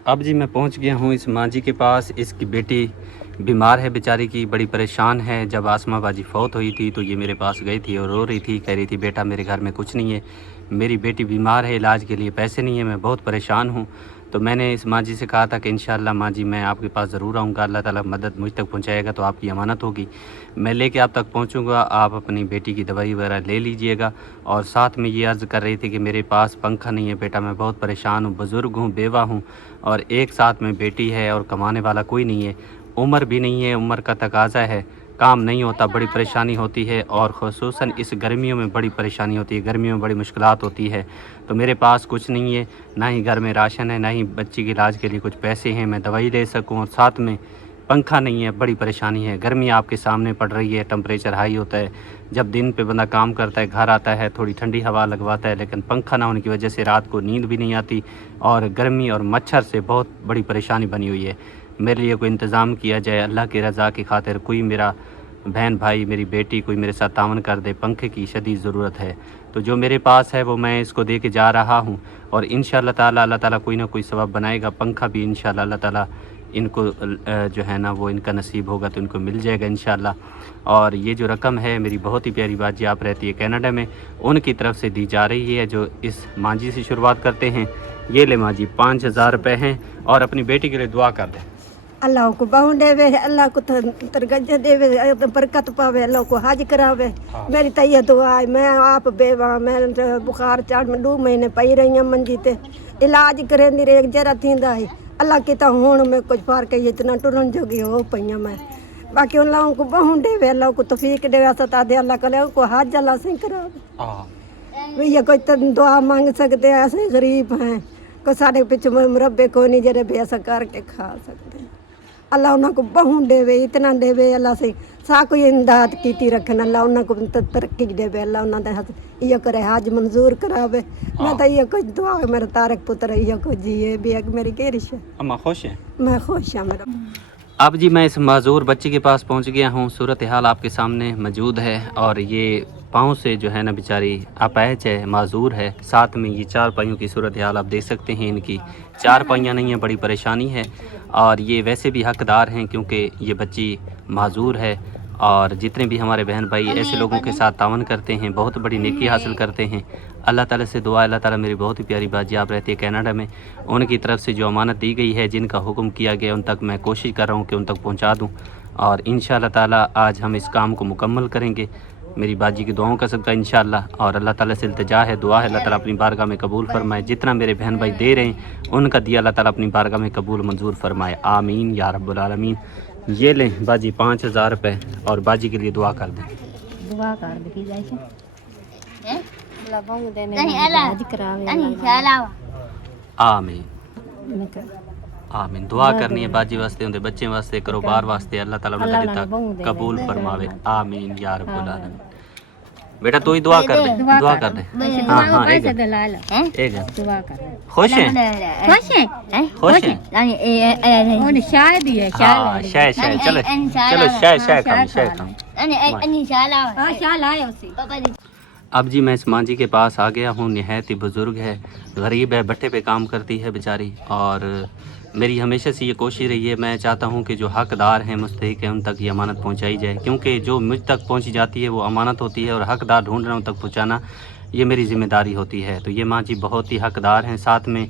अब जी मैं पहुंच गया हूं इस माँ जी के पास। इसकी बेटी बीमार है बेचारी की, बड़ी परेशान है। जब आसमा बाजी फौत हुई थी तो ये मेरे पास गई थी और रो रही थी, कह रही थी बेटा मेरे घर में कुछ नहीं है, मेरी बेटी बीमार है, इलाज के लिए पैसे नहीं है, मैं बहुत परेशान हूँ। तो मैंने इस माँ जी से कहा था कि इंशाअल्लाह माँ जी मैं आपके पास ज़रूर आऊँगा, अल्लाह ताला मदद मुझ तक पहुँचाएगा तो आपकी अमानत होगी, मैं लेके आप तक पहुँचूँगा, आप अपनी बेटी की दवाई वगैरह ले लीजिएगा। और साथ में ये अर्ज़ कर रही थी कि मेरे पास पंखा नहीं है बेटा, मैं बहुत परेशान हूँ, बुज़ुर्ग हूँ, बेवा हूँ और एक साथ में बेटी है और कमाने वाला कोई नहीं है, उम्र भी नहीं है, उम्र का तकाज़ा है, काम नहीं होता, बड़ी परेशानी होती है और ख़ुसूसन इस गर्मियों में बड़ी परेशानी होती है, गर्मियों में बड़ी मुश्किलात होती है। तो मेरे पास कुछ नहीं है, ना ही घर में राशन है, ना ही बच्ची के इलाज के लिए कुछ पैसे हैं मैं दवाई ले सकूं, और साथ में पंखा नहीं है, बड़ी परेशानी है। गर्मी आपके सामने पड़ रही है, टेम्परेचर हाई होता है, जब दिन पे बंदा काम करता है, घर आता है, थोड़ी ठंडी हवा लगवाता है, लेकिन पंखा ना होने की वजह से रात को नींद भी नहीं आती और गर्मी और मच्छर से बहुत बड़ी परेशानी बनी हुई है। मेरे लिए कोई इंतज़ाम किया जाए, अल्लाह की रज़ा की खातिर कोई मेरा बहन भाई, मेरी बेटी कोई मेरे साथ तावन कर दे, पंखे की शदीद ज़रूरत है। तो जो मेरे पास है वो मैं इसको दे के जा रहा हूँ और इंशाअल्लाह ताला अल्लाह ताला कोई ना कोई सबब बनाएगा, पंखा भी इंशाअल्लाह अल्लाह ताला इनको जो है ना वो इनका नसीब होगा तो इनको मिल जाएगा इंशाअल्लाह। और ये जो रकम है मेरी बहुत ही प्यारी बात जी, आप रहती है कनाडा में, उनकी तरफ से दी जा रही है, जो इस माँ जी से शुरुआत करते हैं। ये ले माँ जी 5000 रुपये हैं और अपनी बेटी के लिए दुआ कर दें। अल्लाह को बाहु देवे, अल्लाह को तरगज देवे, बरकत पावे, अल्लाह को हज करावे। मेरी तो ये दुआ है। मैं आप बेवा, मैं बुखार चढ़ में 2 महीने पई रही हूँ मंजी ते, इलाज करेंदी रही, जरा थींदा है अल्लाह की तो हुण में कुछ फर्क है, इतना टुरन जोगी हो पई मैं। बाकी अल्लाह को बाहु देवे, अल्लाह को तौफीक देवे, सता दे अल्लाह कले को हज अल्लाह से करावे। भैया कोई तो दुआ मांग सकते हैं, ऐसे गरीब हैं, कोई साढ़े पिछू मुरब्बे को नहीं जरे भी ऐसा करके खा सकते हैं। अल्लाह उन्होंने को बहु देवे, इतना देवे, अल्लाह से सा कोई इमदाद की रखना, अल्लाह उन्होंने को तरक्की देवे, अल्लाह उन्होंने ये करे हज मंजूर करावे। मैं तो ये कुछ दुआ है मेरा तारक पुत्र ये कुछ जिए भी एक मेरी केरिश है। अम्मा खुश है? मैं खुश हूँ मेरा। अब जी मैं इस माजूर बच्चे के पास पहुंच गया हूं, सूरत हाल आपके सामने मौजूद है और ये पाँव से जो है ना बेचारी अपाहिज है, माजूर है, साथ में ये 4 पाइयों की सूरत हाल आप देख सकते हैं, इनकी 4 पाइयाँ नहीं हैं, बड़ी परेशानी है। और ये वैसे भी हकदार हैं क्योंकि ये बच्ची माजूर है और जितने भी हमारे बहन भाई ऐसे लोगों के साथ तावन करते हैं, बहुत बड़ी नेकी हासिल करते हैं। अल्लाह ताला से दुआ, अल्लाह ताला मेरी बहुत ही प्यारी बाजी आप रहती है कनाडा में, उनकी तरफ से जो अमानत दी गई है, जिनका हुक्म किया गया उन तक मैं कोशिश कर रहा हूँ कि उन तक पहुँचा दूँ और इंशाअल्लाह ताला आज हम इस काम को मुकम्मल करेंगे मेरी बाजी की दुआओं का सदका इंशाअल्लाह। और अल्लाह ताला से इल्तिजा है, दुआ है, अल्लाह ताला अपनी बारगाह में कबूल फरमाए, जितना मेरे बहन भाई दे रहे हैं उनका दिया अल्लाह ताला अपनी बारगाह में कबूल मंजूर फरमाए, आमीन या रब्बुल आलमीन। ये लें बाजी 5000 रुपये और बाजी के लिए दुआ कर दें। दुआ कर दे की जाए अल्लाह बहु देने हज करावे आमीन आमीन। दुआ करनी है बाजी वास्ते, उनके बच्चे वास्ते, कारोबार वास्ते, अल्लाह ताला उनका दिता कबूल फरमावे, आमीन या रब्बुल आलमीन। बेटा तू ही दुआ कर दे, दुआ कर दे। हाँ हाँ एक दुआ कर। खुश है? खुश है? खुश है? और शायद ही है, हाँ शायद शायद, चलो चलो शायद शायद खाओ, शायद खाओ। अब जी मैं इस माँ जी के पास आ गया हूँ, नहायत ही बुज़ुर्ग है, गरीब है, भट्टे पे काम करती है बेचारी और मेरी हमेशा से ये कोशिश रही है, मैं चाहता हूँ कि जो हकदार हैं, मुस्तहिक हैं, उन तक ये अमानत पहुँचाई जाए, क्योंकि जो मुझ तक पहुँची जाती है वो अमानत होती है और हकदार ढूंढना उन तक पहुँचाना ये मेरी ज़िम्मेदारी होती है। तो ये माँ जी बहुत ही हकदार हैं, साथ में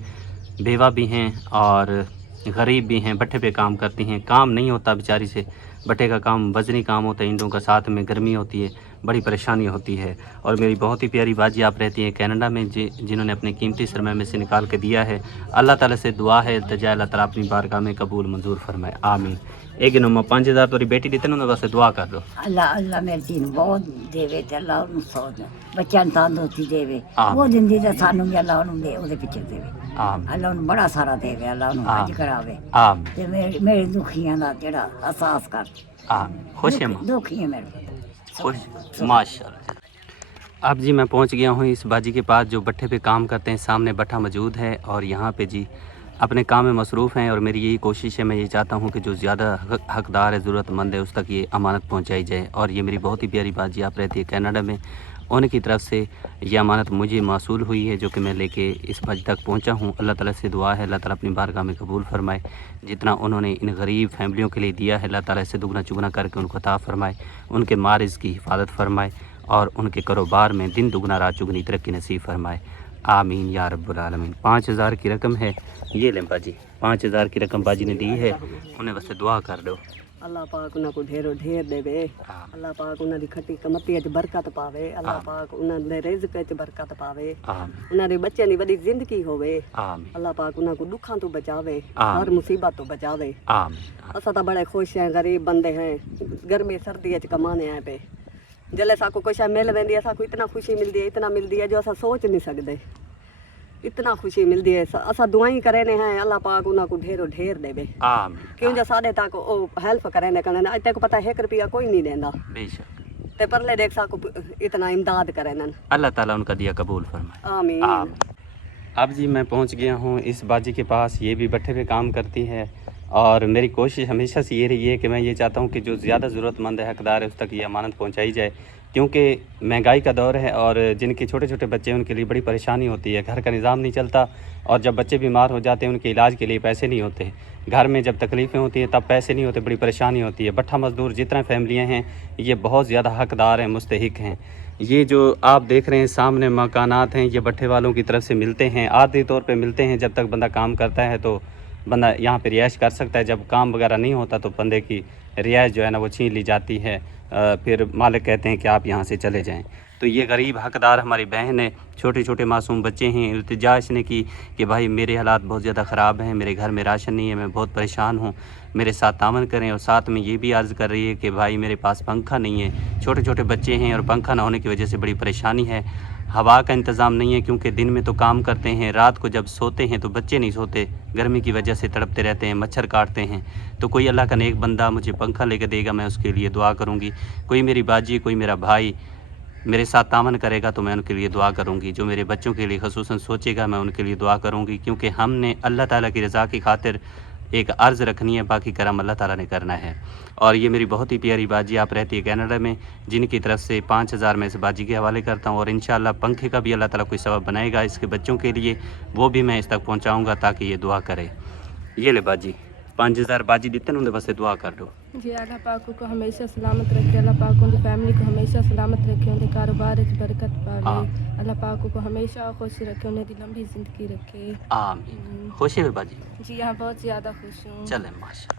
बेवा भी हैं और गरीब भी हैं, भट्टे पे काम करती हैं, काम नहीं होता बेचारी से, भट्टे का काम वज़नी काम होता है ईंटों का, साथ में गर्मी होती है, बड़ी परेशानी होती है। और मेरी बहुत ही प्यारी बाजी आप रहती हैं कनाडा में, जिन्होंने अपने कीमती सरमाए में से निकाल के दिया है। अल्लाह ताला से दुआ है, इल्तिजा अल्लाह ताला अपनी बारगाह में कबूल मंजूर फरमाए, आमीन। एक नमा 5000 तोरी बेटी देते ना वास्ते दुआ कर दो। अल्लाह अल्लाह मेरी धी ਨੂੰ ਬਹੁਤ ਦੇਵੇ ਤੇ ਅੱਲਾਹ ਉਹਨੂੰ ਸੌਦ ਬੱਚਿਆਂ ਨੂੰ ਤੰਦਰੁਸਤੀ ਦੇਵੇ, ਉਹ ਦਿੰਦੀ ਤੇ ਸਾਨੂੰ ਵੀ ਅੱਲਾਹ ਉਹਨੂੰ ਦੇ ਉਹਦੇ ਪਿੱਛੇ ਦੇਵੇ, ਅੱਲਾਹ ਉਹਨੂੰ ਬੜਾ ਸਾਰਾ ਦੇਵੇ, ਅੱਲਾਹ ਉਹਨੂੰ ਹੱਜ ਕਰਾਵੇ ਤੇ ਮੇਰੇ ਦੁਖੀਆਂ ਦਾ ਜਿਹੜਾ ਅਹਿਸਾਸ ਕਰ। खुश है माँ? दुखी है मेरे खुश, माशाअल्लाह। अब जी मैं पहुंच गया हूं इस बाजी के पास जो भट्टे पे काम करते हैं, सामने भट्टा मौजूद है और यहाँ पे जी अपने काम में मसरूफ़ हैं और मेरी यही कोशिश है, मैं ये चाहता हूँ कि जो ज़्यादा हकदार है, ज़रूरतमंद है, उस तक ये अमानत पहुँचाई जाए। और ये मेरी बहुत ही प्यारी बाजी आप रहती है कनाडा में ان کی طرف سے یہ امانت مجھے موصول ہوئی ہے جو کہ میں لے کے اس بج تک پہنچا ہوں۔ اللہ تعالیٰ سے دعا ہے اللہ تعالیٰ اپنی بارگاہ میں قبول فرمائے، جتنا انہوں نے ان غریب فیملیوں کے لیے دیا ہے اللہ تعالیٰ سے دگنا چگنا کر کے ان کو عطا فرمائے، ان کے مارز کی حفاظت فرمائے اور ان کے کاروبار میں دن دگنا رات چگنی ترقی نصیب فرمائے، آمین یا رب العالمین۔ 5000 کی رقم ہے، یہ لیں باجی، 5000 کی رقم باجی نے دی ہے، انہیں بس دعا کر دو۔ اللہ پاک انہاں کو ڈھیرو ڈھیر دے، اللہ پاک انہاں دی کھٹی کمتی وچ برکت پاوے، اللہ پاک انہاں دے رزق وچ برکت پاوے، انہاں دے بچیاں دی وڈی زندگی ہوے، اللہ پاک انہاں کو دکھاں تو بچاوے، ہر مصیبت تو بچاوے۔ اساں تا بڑے خوش ہیں، غریب بندے ہیں، گرمی سردی وچ کمانے آئے پے، جلے ساکو کچھ مل ویندی ہے ساکو اتنا خوشی ملدی ہے، اتنا ملدی ہے جو اساں سوچ نہیں سکدے، اتنا خوشی ملدی ہے۔ اساں دعائیں کرنے ہیں اللہ پاک انہاں کو ڈھیرو ڈھیر دے، کیوں جو ساڈے تک او ہیلپ کرنے کنے، اج تک پتہ 1 روپیہ کوئی نہیں دیندا، بے شک، تے پرلے دیکھ ساکو اتنا امداد کرنے، اللہ تعالیٰ ان کا دیا قبول فرمائے، آمین۔ اب جی میں پہنچ گیا ہوں اس باجی کے پاس، یہ بھی بٹھے پہ کام کرتی ہے اور میری کوشش ہمیشہ سے یہ رہی ہے کہ میں یہ چاہتا ہوں کہ جو زیادہ ضرورت مند ہے حقدار ہے اس تک یہ امانت پہنچائی جائے، کیونکہ مہنگائی کا دور ہے اور جن کے چھوٹے چھوٹے بچے ہیں ان کے لیے بڑی پریشانی ہوتی ہے، گھر کا نظام نہیں چلتا اور جب بچے بیمار ہو جاتے ہیں ان کے علاج کے لیے پیسے نہیں ہوتے، گھر میں جب تکلیفیں ہوتی ہیں تب پیسے نہیں ہوتے، بڑی پریشانی ہوتی ہے۔ بٹھا مزدور جتنا فیملیاں ہیں یہ بہت زیادہ حقدار ہیں، مستحق ہیں۔ یہ جو آپ دیکھ رہے ہیں سامنے مکانات ہیں یہ بٹھے والوں کی طرف سے ملتے ہیں، عارضی طور پہ ملتے ہیں، جب تک بندہ کام کرتا ہے تو بندہ یہاں پہ رہائش کر سکتا ہے، جب کام وغیرہ نہیں ہوتا تو بندے کی رہائش جو ہے نا وہ چھین لی جاتی ہے، پھر مالک کہتے ہیں کہ آپ یہاں سے چلے جائیں۔ تو یہ غریب حقدار ہماری بہن ہے، چھوٹے چھوٹے معصوم بچے ہیں، التجا اس نے کی کہ بھائی میرے حالات بہت زیادہ خراب ہیں، میرے گھر میں راشن نہیں ہے، میں بہت پریشان ہوں، میرے ساتھ تعاون کریں، اور ساتھ میں یہ بھی عرض کر رہی ہے کہ بھائی میرے پاس پنکھا نہیں ہے، چھوٹے چھوٹے بچے ہیں اور پنکھا نہ ہونے کی وجہ سے بڑی پریشانی ہے، ہوا کا انتظام نہیں ہے کیونکہ دن میں تو کام کرتے ہیں، رات کو جب سوتے ہیں تو بچے نہیں سوتے، گرمی کی وجہ سے تڑپتے رہتے ہیں، مچھر کاٹتے ہیں، تو کوئی اللہ کا نیک بندہ مجھے پنکھا لے کے دے گا میں اس کے لیے دعا کروں گی، کوئی میری باجی کوئی میرا بھائی میرے ساتھ تعاون کرے گا تو میں ان کے لیے دعا کروں گی، جو میرے بچوں کے لیے خصوصاً سوچے گا میں ان کے لیے دعا کروں گی، کیونکہ ہم نے اللہ تعالیٰ کی رضا کی خاطر ایک عرض رکھنی ہے، باقی کرم اللہ تعالیٰ نے کرنا ہے۔ اور یہ میری بہت ہی پیاری باجی آپ رہتی ہے کینیڈا میں، جن کی طرف سے 5000 میں اس باجی کے حوالے کرتا ہوں، اور انشاءاللہ پنکھے کا بھی اللہ تعالیٰ کوئی سبب بنائے گا اس کے بچوں کے لیے، وہ بھی میں اس تک پہنچاؤں گا تاکہ یہ دعا کرے۔ یہ لے باجی 5000 باجی دیتے ہیں، بس دعا کر دو۔ جی اللہ پاک کو ہمیشہ سلامت رکھے، اللہ پاک ان کی فیملی کو ہمیشہ سلامت رکھے، ان کے کاروبار میں برکت پاوے، اللہ پاک کو ہمیشہ خوش رکھے، انہیں دی لمبی زندگی رکھے، آمین۔ خوش ہے باجی؟ جی یہاں بہت زیادہ خوش ہوں۔ چلیں ماشاء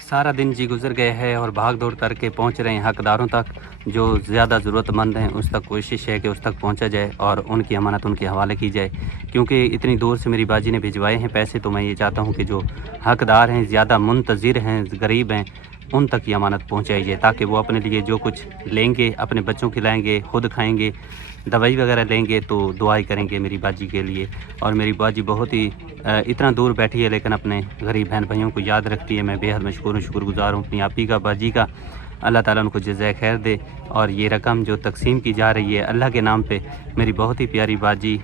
سارا دن جی گزر گئے ہے اور بھاگ دوڑ کر کے پہنچ رہے ہیں حقداروں تک، جو زیادہ ضرورت مند ہیں اس تک کوشش ہے کہ اس تک پہنچا جائے اور ان کی امانت ان کے حوالے کی جائے، کیونکہ اتنی دور سے میری باجی نے بھجوائے ہیں پیسے، تو میں یہ چاہتا ہوں کہ جو حقدار ہیں، زیادہ منتظر ہیں، غریب ہیں، ان تک یہ امانت پہنچائی جائے تاکہ وہ اپنے لیے جو کچھ لیں گے اپنے بچوں کھلائیں گے، خود کھائیں گے، دوائی وغیرہ لیں گے تو دعائی کریں گے میری باجی کے لیے۔ اور میری باجی بہت ہی اتنا دور بیٹھی ہے لیکن اپنے غریب بہن بھائیوں کو یاد رکھتی ہے، میں بے حد مشکور ہوں، شکر گزار ہوں اپنی آپی کا، باجی کا، اللہ تعالیٰ ان کو جزائے خیر دے۔ اور یہ رقم جو تقسیم کی جا رہی ہے اللہ کے نام پہ، میری بہت ہی پیاری باجی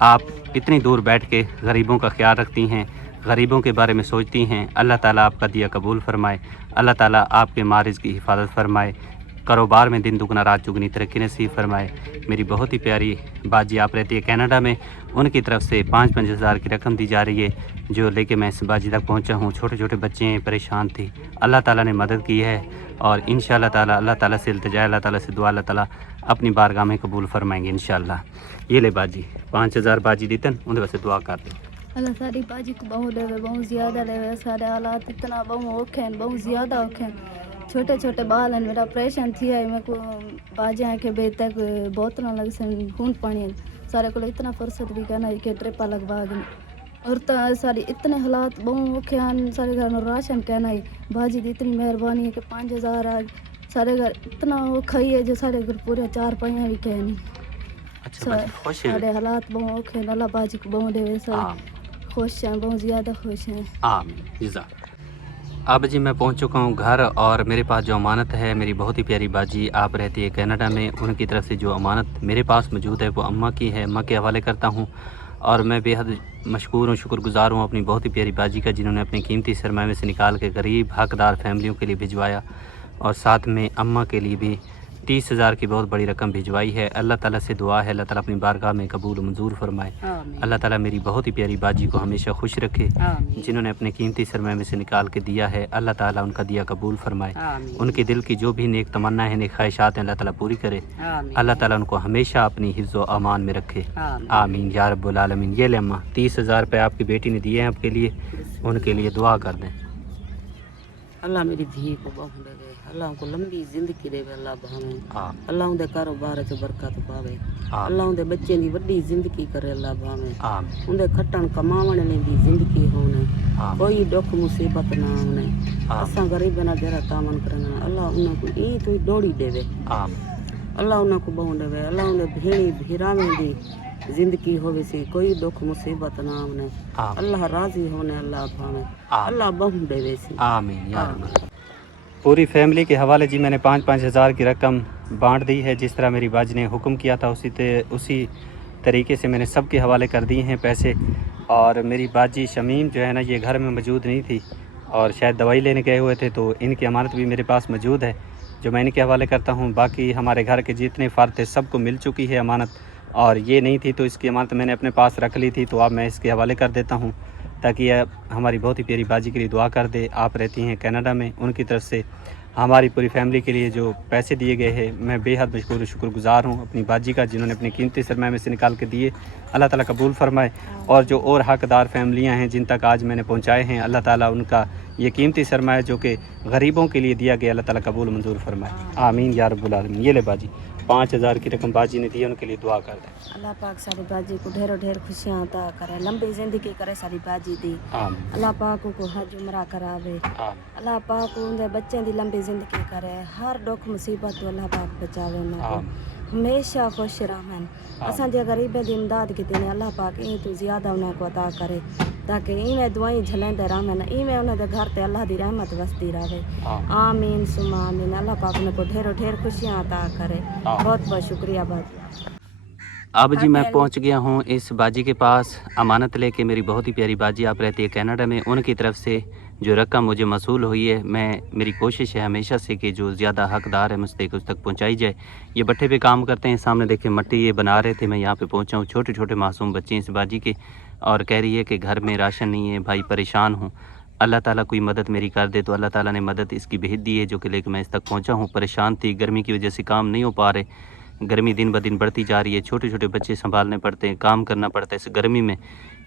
آپ اتنی دور بیٹھ کے غریبوں کا خیال رکھتی ہیں، غریبوں کے بارے میں سوچتی ہیں، اللہ تعالیٰ آپ کا دیا قبول فرمائے، اللہ تعالیٰ آپ کے مارز کی حفاظت فرمائے، کاروبار میں دن دگنا رات چگنی ترقی نصیب فرمائے۔ میری بہت ہی پیاری باجی آپ رہتی ہے کینیڈا میں، ان کی طرف سے 5-5 ہزار کی رقم دی جا رہی ہے جو لے کے میں اس باجی تک پہنچا ہوں۔ چھوٹے چھوٹے بچے ہیں، پریشان تھی، اللہ تعالیٰ نے مدد کی ہے اور انشاءاللہ تعالیٰ اللہ تعالیٰ سے التجا، اللہ تعالیٰ سے دعا، اللہ تعالیٰ اپنی بارگاہ میں قبول فرمائیں گے انشاءاللہ۔ یہ لے باجی 5000 باجی دیتن ان واسطے دعا کر دیں۔ اللہ ساری باجی کو بہت لے بہت زیادہ لے، سارے حالات اتنا بہت اوکھے ہیں، بہت زیادہ اوکھے ہیں، چھوٹے چھوٹے بال ہیں، میرا آپریشن تھی ہے، میرے کو باجی ہیں کہ بے تک بہت نہ لگ سن خون پانی سارے کو اتنا فرصت بھی کہنا کہ ٹرپا لگوا دیں، اور ساری اتنے حالات بہت اوکھے ہیں، سارے گھر میں راشن کہنا ہے، باجی دی اتنی مہربانی ہے کہ 5000 آ سارے گھر اتنا اوکھا ہی ہے جو سارے گھر پورے 4 پائیاں بھی کہنی، سارے حالات بہت اوکھے ہیں، اللہ باجی کو بہت دے، سارے خوش ہیں، بہت زیادہ خوش ہیں۔ آمین جزاک۔ اب جی میں پہنچ چکا ہوں گھر اور میرے پاس جو امانت ہے میری بہت ہی پیاری باجی آپ رہتی ہے کینیڈا میں، ان کی طرف سے جو امانت میرے پاس موجود ہے وہ اماں کی ہے، اماں کے حوالے کرتا ہوں، اور میں بے حد مشکور ہوں، شکر گزار ہوں اپنی بہت ہی پیاری باجی کا جنہوں نے اپنے قیمتی سرمایہ میں سے نکال کے غریب حقدار فیملیوں کے لیے بھجوایا، اور ساتھ میں اماں کے لیے بھی 30,000 की बहुत बड़ी रकम भिजवाई है। अल्लाह ताला से दुआ है अल्लाह ताला अपनी बारगाह में कबूल और मंजूर फरमाए। अल्लाह ताला मेरी बहुत ही प्यारी बाजी को हमेशा खुश रखे। जिन्होंने अपने कीमती सरमाए में से निकाल के दिया है अल्लाह ताला उनका दिया कबूल फरमाए। उनके दिल की जो भी नेक तमन्ना है, नेक ख्वाहिशात हैं, अल्लाह ताला पूरी करे। अल्लाह ताला उनको हमेशा अपनी हिफ्ज़ व अमान में रखे। आमीन या रब्बुल आलमीन। ये ले अम्मा 30,000 रुपये आपकी बेटी ने दिए हैं आपके लिए, उनके लिए दुआ कर दें। अल्लाह मेरी धी को बहु दे, अल्लाह को लंबी जिंदगी देवे, अल्लाह भावे, अल्लाह उनके कारोबार च बरकत पावे, अल्लाह उनके बच्चे दी वड्डी जिंदगी करे, अल्लाह भावे, उनके खट्टन कमावण दी जिंदगी होने, कोई दुख मुसीबत ना आने, असां गरीब ना जरा तामन करना, अल्लाह उन्हां को ई तो डोड़ी देवे, अल्लाह उन्हां को बहु देवे, अल्लाह उनके भेड़ी भीरावें दी जिंदगी होवे सी, कोई दुख मुसीबत ना आने, अल्लाह राजी होने, अल्लाह भावे, अल्लाह बहु देवे सी। आमीन या रब्बल। पूरी फैमिली के हवाले जी मैंने 5-5 हज़ार की रकम बांट दी है। जिस तरह मेरी बाजी ने हुक्म किया था उसी तरीके से मैंने सब के हवाले कर दिए हैं पैसे। और मेरी बाजी शमीम जो है ना, ये घर में मौजूद नहीं थी और शायद दवाई लेने गए हुए थे, तो इनकी अमानत भी मेरे पास मौजूद है जो मैं इनके हवाले करता हूँ। बाकी हमारे घर के जितने फ़र्द थे सबको मिल चुकी है अमानत, और ये नहीं थी तो इसकी अमानत मैंने अपने पास रख ली थी, तो अब मैं इसके हवाले कर देता हूँ ताकि हमारी बहुत ही प्यारी बाजी के लिए दुआ कर दे। आप रहती हैं कनाडा में, उनकी तरफ से हमारी पूरी फैमिली के लिए जो पैसे दिए गए हैं मैं बेहद मशकूर शुक्रगुज़ार हूँ अपनी बाजी का, जिन्होंने अपनी कीमती सरमाए में से निकाल के दिए। अल्लाह ताला कबूल फरमाए। और जो और हकदार फैमिलियाँ हैं जिन तक आज मैंने पहुँचाए हैं, अल्लाह ताला उनका ये कीमती सरमाया जो कि गरीबों के लिए दिया गया, अल्लाह ताला कबूल मंजूर फरमाए। आमीन या रब्बुल आलमीन। ये ले बाजी 5,000 की रकम बाजी ने दी है, उनके लिए दुआ कर दें। अल्लाह पाक सारी बाजी को ढेरों ढेर खुशियाँ अता करे, लंबी जिंदगी करे सारी बाजी दी। अल्लाह पाक को हज उमरा करावे, अल्लाह पाक उनके बच्चों की लंबी जिंदगी करे, हर दुख मुसीबत तो अल्लाह पाक बचावे, उनको हमेशा खुश रहन। असां जे गरीबें की इमदाद की ने अल्लाह पाक ई तो ज़्यादा उन्हें को अता करे, ताकि इवें दुआई झलंदे रहन, इवें उन्हें घर ते अल्लाह की रहमत वसती रहे। आमीन सुमा आमीन। अल्लाह पाक उनको ढेरों ढेर खुशियाँ अता करे। बहुत बहुत शुक्रिया बाजी। अब जी मैं पहुंच गया हूं इस बाजी के पास अमानत लेके। मेरी बहुत ही प्यारी बाजी आप रहती है कनाडा में, उनकी तरफ से जो रकम मुझे मसूल हुई है, मेरी कोशिश है हमेशा से कि जो ज़्यादा हकदार है मुझ तक उस तक पहुंचाई जाए। ये भट्ठे पे काम करते हैं, सामने देखें मट्टी ये बना रहे थे, मैं यहाँ पे पहुंचा हूँ। छोटे छोटे मासूम बच्चे हैं इस बाजी के, और कह रही है कि घर में राशन नहीं है भाई, परेशान हूँ, अल्लाह ताला कोई मदद मेरी कर दे। तो अल्लाह ताला ने मदद इसकी भेज दी है जो कि लेकर मैं इस तक पहुँचा हूँ। परेशान थी, गर्मी की वजह से काम नहीं हो पा रहे, गर्मी दिन ब दिन बढ़ती जा रही है, छोटे छोटे बच्चे संभालने पड़ते हैं, काम करना पड़ता है इस गर्मी में।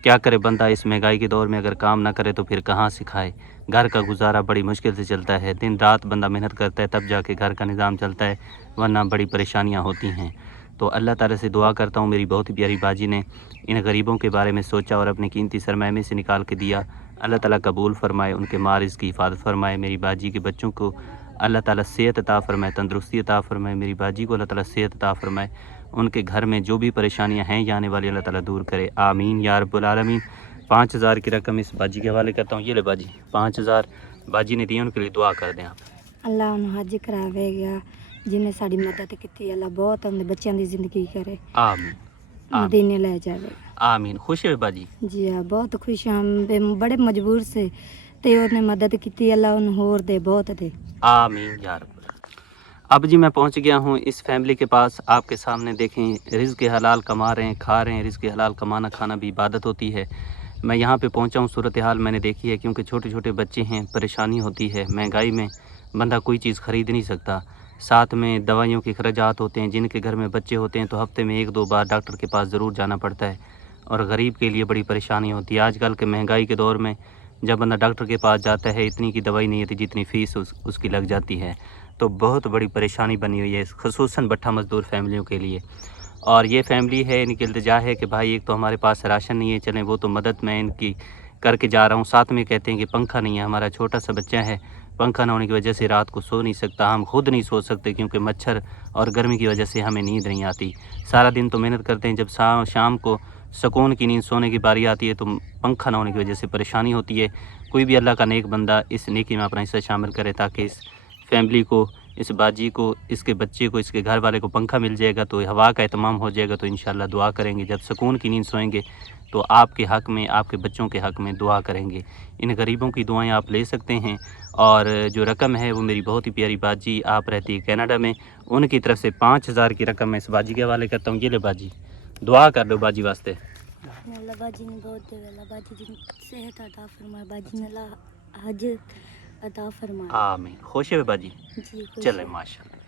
क्या करे बंदा इस महंगाई के दौर में, अगर काम ना करे तो फिर कहाँ से खाए। घर का गुजारा बड़ी मुश्किल से चलता है, दिन रात बंदा मेहनत करता है तब जाके घर का निज़ाम चलता है, वरना बड़ी परेशानियाँ होती हैं। तो अल्लाह ताला से दुआ करता हूँ मेरी बहुत ही प्यारी बाजी ने इन गरीबों के बारे में सोचा और अपने कीमती सरमाए में से निकाल के दिया। अल्लाह ताला कबूल फरमाए, उनके मारिज़ की हिफाजत फरमाए। मेरी बाजी के बच्चों को अल्लाह ताला सेहत अता फरमाए, तंदुरुस्ती अता फरमाए। मेरी बाजी को अल्लाह ताला सेहत अता फरमाए, उनके घर में जो भी परेशानियां हैं आने वाली अल्लाह ताला दूर करे। आमीन या रब्बुल आलमीन। 5,000 की रकम इस बाजी के हवाले करता हूँ। ये ले बाजी 5,000 बाजी ने दिए, उनके लिए दुआ कर दें आप। अल्लाह उन्हें हज करावेगा जिन्हें साड़ी मदद की, अल्लाह बहुत उनके बच्चों की जिंदगी करे। आमीन मदीने ले जावे। आमीन। खुश है बाजी? जी हाँ बहुत खुश हैं हम, बड़े मजबूर से ते उन्हें मदद की, अल्लाह उन्हें होर दे, बहुत दे। आमीन या रब्बल। अब जी मैं पहुंच गया हूं इस फैमिली के पास। आपके सामने देखें, रिज़्क़ हलाल कमा रहे हैं, खा रहे हैं। रिज़्क़ हलाल कमाना खाना भी इबादत होती है। मैं यहाँ पे पहुँचा हूँ, सूरत हाल मैंने देखी है, क्योंकि छोटे छोटे बच्चे हैं, परेशानी होती है, महंगाई में बंदा कोई चीज़ ख़रीद नहीं सकता, साथ में दवाइयों के खर्चात होते हैं। जिनके घर में बच्चे होते हैं तो हफ्ते में 1-2 बार डॉक्टर के पास ज़रूर जाना पड़ता है, और गरीब के लिए बड़ी परेशानी होती है। आजकल के महंगाई के दौर में जब बंदा डॉक्टर के पास जाता है, इतनी की दवाई नहीं होती जितनी फ़ीस उसकी लग जाती है। तो बहुत बड़ी परेशानी बनी हुई है ख़ुसूसन भट्ठा मज़दूर फैमिलियों के लिए। और ये फैमिली है, इनकी इल्तिजा है कि भाई एक तो हमारे पास राशन नहीं है, चलें वो तो मदद मैं इनकी करके जा रहा हूँ। साथ में कहते हैं कि पंखा नहीं है, हमारा छोटा सा बच्चा है, पंखा ना होने की वजह से रात को सो नहीं सकता, हम खुद नहीं सो सकते क्योंकि मच्छर और गर्मी की वजह से हमें नींद नहीं आती। सारा दिन तो मेहनत करते हैं, जब शाम को सुकून की नींद सोने की बारी आती है तो पंखा ना होने की वजह से परेशानी होती है। कोई भी अल्लाह का नेक बंदा इस नेकी में अपना हिस्सा शामिल करे ताकि इस फैमिली को, इस बाजी को, इसके बच्चे को, इसके घर वाले को पंखा मिल जाएगा तो हवा का एहतमाम हो जाएगा। तो इंशाल्लाह दुआ करेंगे, जब सुकून की नींद सोएंगे تو آپ کے حق میں، آپ کے بچوں کے حق میں دعا کریں گے. ان غریبوں کی دعائیں آپ لے سکتے ہیں. اور جو رقم ہے وہ میری بہت ہی پیاری باجی، آپ رہتی ہے کینیڈا میں، ان کی طرف سے 5000 کی رقم میں اس باجی کے حوالے کرتا ہوں. یہ لے باجی، دعا کر دو باجی واسطے. اللہ باجی نے بہت دے، اللہ باجی نے صحت عطا فرمائے، باجی نے اللہ حج عطا فرمائے. آمین. خوش ہے باجی؟ جی خوش چلے ہے. ماشاء اللہ.